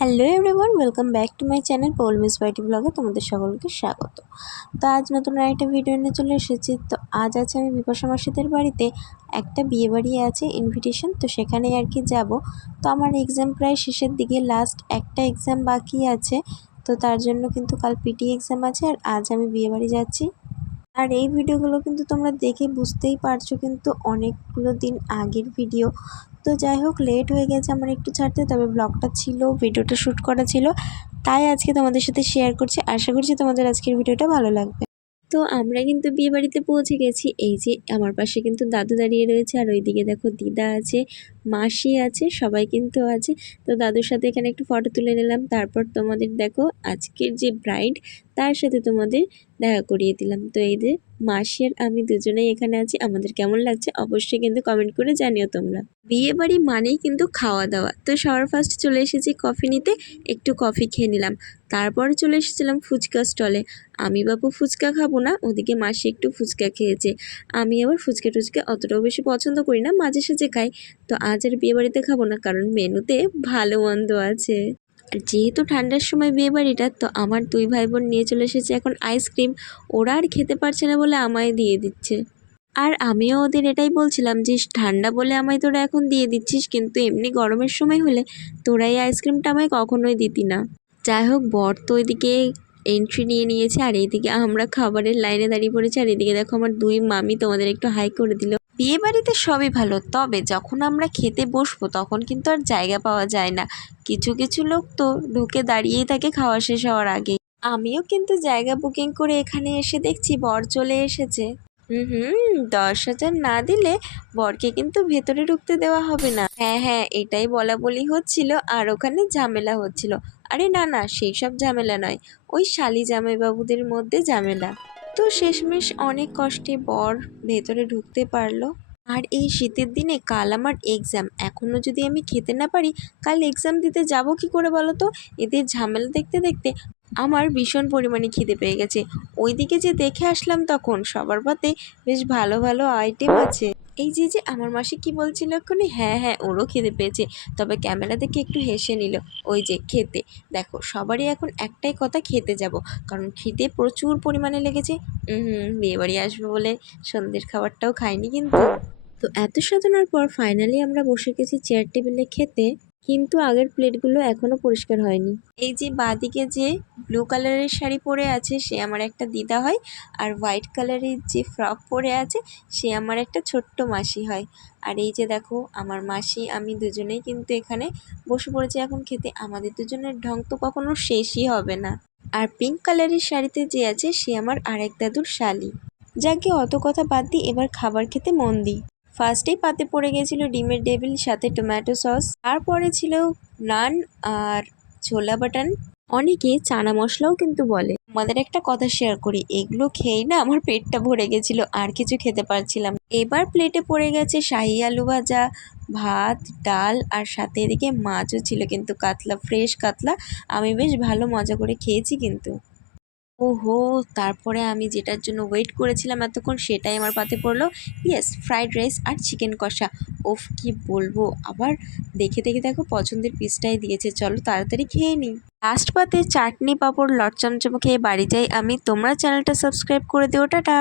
Hello everyone, welcome back to my channel Poulami's বাইটি ব্লগে তোমাদের সকলকে স্বাগত। তো আজ নতুন আরেকটা ভিডিও নিয়ে চলে এসেছি। তো আজ আছে আমি বিপাশা মাসিদের বাড়িতে একটা বিয়ে বাড়ি আছে ইনভিটেশন তো সেখানে আর কি যাব। তো আমার এক্সাম প্রায় শেষের দিকে লাস্ট একটা এক্সাম বাকি আছে। তো তার জন্য কিন্তু কাল পিটি এক্সাম আছে আর আজ আমি বিয়ে বাড়ি যাচ্ছি। আর এই ভিডিওগুলো কিন্তু তোমরা দেখে বুঝতেই পারছ কিন্তু অনেকগুলো দিন আগের ভিডিও। তো যাই হোক লেট হয়ে গেছে, আমার একটু ছাড়তে। তবে ব্লগটা ছিল ভিডিওটা শ্যুট করা ছিল। তাই আজকে তোমাদের সাথে শেয়ার করছি। আশা করছি তোমাদের আজকের ভিডিওটা ভালো লাগবে। তো আমরা কিন্তু বিয়ে বাড়িতে পৌঁছে গেছি। এই যে আমার পাশে কিন্তু দাদু দাঁড়িয়ে রয়েছে। আর ওইদিকে দেখো দিদা আছে। মাসি আছে, সবাই কিন্তু আছে। তো দাদুর সাথে এখানে একটু ফটো তুলে নিলাম। তারপর তোমাদের দেখো আজকের যে ব্রাইড তার সাথে তোমাদের দেখা করিয়ে দিলাম। তো এই যে মাসি আর আমি দুজনেই এখানে আছি। আমাদের কেমন লাগছে অবশ্যই কিন্তু কমেন্ট করে জানিও তোমরা। বিয়ে বাড়ি মানেই কিন্তু খাওয়া দাওয়া। তো সবার ফার্স্ট চলে এসেছি কফি নিতে। একটু কফি খেয়ে নিলাম। তারপরে চলে এসেছিলাম ফুচকা স্টলে আমি বাবু ফুচকা খাব না, ওদিকে মাসি একটু ফুচকা খেয়েছে। আমি আবার ফুচকা টুচকা অতটাও বেশি পছন্দ করি না, মাঝে সাঝে খাই। তো আজ আর বিয়ে বাড়িতে খাব না, কারণ মেনুতে ভালো মন্দ আছে। আর যেহেতু ঠান্ডার সময় বিয়ে বাড়িটা তো আমার দুই ভাই বোন নিয়ে চলে এসেছে এখন আইসক্রিম। ওরা আর খেতে পারছে না বলে আমায় দিয়ে দিচ্ছে। আর আমিও ওদের এটাই বলছিলাম যে, ঠান্ডা বলে আমায় তোরা এখন দিয়ে দিচ্ছিস, কিন্তু এমনি গরমের সময় হলে তোরা এই আইসক্রিমটা আমায় কখনোই দিতি না। যাই হোক, বর তো ওইদিকে এন্ট্রি নিয়ে নিয়েছে, আর এইদিকে আমরা খাবারের লাইনে দাঁড়িয়ে পড়েছি। আর এদিকে দেখো আমার দুই মামি তোমাদের একটু হাই করে দিল। বিয়ে বাড়িতে সবই ভালো, তবে যখন আমরা খেতে বসবো তখন কিন্তু আর জায়গা পাওয়া যায় না। কিছু কিছু লোক তো ঢুকে দাঁড়িয়েই থাকে খাওয়া শেষ হওয়ার আগে। আমিও কিন্তু জায়গা বুকিং করে এখানে এসে দেখছি বর চলে এসেছে। হুম হুম, দশ হাজার না দিলে বরকে কিন্তু ভেতরে ঢুকতে দেওয়া হবে না। হ্যাঁ হ্যাঁ এটাই বলা বলি হচ্ছিল আর ওখানে ঝামেলা হচ্ছিল। আরে না না, সেই সব ঝামেলা নয়, ওই শালি জামাইবাবুদের মধ্যে ঝামেলা। তো শেষমেশ অনেক কষ্টে বর ভেতরে ঢুকতে পারল। আর এই শীতের দিনে কাল আমার এক্সাম এখনও যদি আমি খেতে না পারি, কাল এক্সাম দিতে যাব কি করে বলো তো? এদের ঝামেলা দেখতে দেখতে আমার ভীষণ পরিমাণে খিদে পেয়ে গেছে। ওইদিকে যে দেখে আসলাম তখন সবার পথে বেশ ভালো ভালো আইটেম আছে। এই যে যে আমার মাসি কি বলছিল এক্ষুনি? হ্যাঁ হ্যাঁ ওরও খেতে পেয়েছে। তবে ক্যামেরা দেখে একটু হেসে নিল। ওই যে, খেতে। দেখো, সবারই এখন একটাই কথা, খেতে যাব। কারণ খিদে প্রচুর পরিমাণে লেগেছে। হুম, বিয়েবাড়ি আসবে বলে সন্ধ্যের খাবারটাও খাইনি কিন্তু। তো এত সাধনার পর ফাইনালি আমরা বসে গেছি চেয়ার টেবিলে খেতে। কিন্তু আগের প্লেটগুলো এখনও পরিষ্কার হয়নি। এই যে, বাদিকে যে ব্লু কালারের শাড়ি পরে আছে, সে আমার একটা দিদা হয়। আর হোয়াইট কালারের যে ফ্রক পরে আছে, সে আমার একটা ছোট্ট মাসি হয়। আর এই যে দেখো, আমার মাসি, আমি দুজনেই কিন্তু এখানে বসে পড়েছি এখন খেতে। আমাদের দুজনের ঢং তো কখনো শেষই হবে না। আর পিঙ্ক কালারের শাড়িতে যে আছে, সে আমার আরেক দাদুর শালি। যাকে অত কথা বাদ দিই এবার খাবার খেতে মন দিই। ফার্স্টেই পাতে পড়ে গেছিল ডিমের ডেবিল, সাথে টমেটো সস তারপরে ছিল নান আর ছোলা বাটান। অনেকে চানা মশলাও কিন্তু বলে। আমাদের একটা কথা শেয়ার করি, এগুলো খেয়েই না আমার পেটটা ভরে গেছিল, আর কিছু খেতে পারছিলাম এবার প্লেটে পড়ে গেছে শাহি আলু ভাজা, ভাত, ডাল, আর সাথে এদিকে মাছও ছিল কিন্তু কাতলা ফ্রেশ কাতলা। আমি বেশ ভালো মজা করে খেয়েছি কিন্তু। ওহো, তারপরে আমি যেটার জন্য ওয়েট করেছিলাম এতক্ষণ সেটাই আমার পাতে পড়ল। ইয়েস ফ্রাইড রাইস আর চিকেন কষা। ওফ, কি বলব? আবার দেখে দেখে দেখো পছন্দের পিসটাই দিয়েছে। চলো তাড়াতাড়ি খেয়ে নিই। লাস্ট পাতে চাটনি পাঁপড় লটচমচম খেয়ে বাড়ি যাই আমি। তোমরা চ্যানেলটা সাবস্ক্রাইব করে দিও। টাটা!